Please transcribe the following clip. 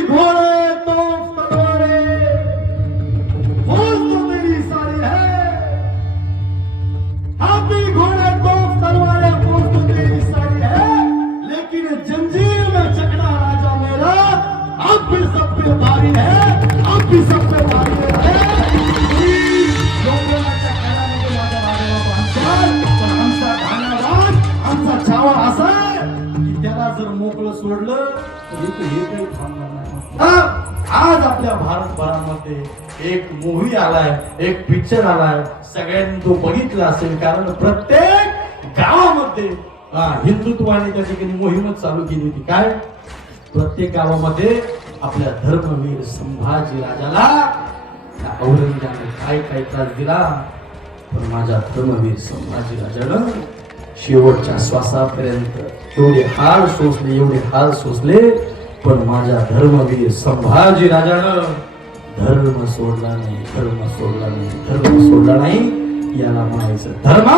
घोड़े तोप तलवारें, फौज तो तेरी सारी है। हाथी घोड़े तोप तलवारें, फौज तो तेरी सारी है, लेकिन जंजीर में जकड़ा राजा मेरा अब भी सब पे भारी है, अब भी सब पे भारी है। लोकांच्या कानामध्ये माझा राजाबाबा हंसाल, पण आमचा धन्यवाद, आमचा छावा असा आहे की त्याला जर मोकळं सोडलं तर हे काही थांबणार नाही. आज आपल्या भारतभरामध्ये एक मूव्ही आलाय, एक पिक्चर आलाय, सगळ्यांनी तो बघितला असेल. कारण प्रत्येक गावामध्ये हिंदुत्वाने त्या ठिकाणी मोहीमच चालू केली होती. काय प्रत्येक गावामध्ये आपल्या धर्मवीर संभाजी राजाला औरंगजेबाने काय काय त्रास दिला, पण माझ्या धर्मवीर संभाजी राजानं शेवटच्या श्वासापर्यंत एवढे हाल सोसले, पण माझ्या धर्मवीर संभाजी राजानं धर्म सोडला नाही. याला म्हणायचं धर्म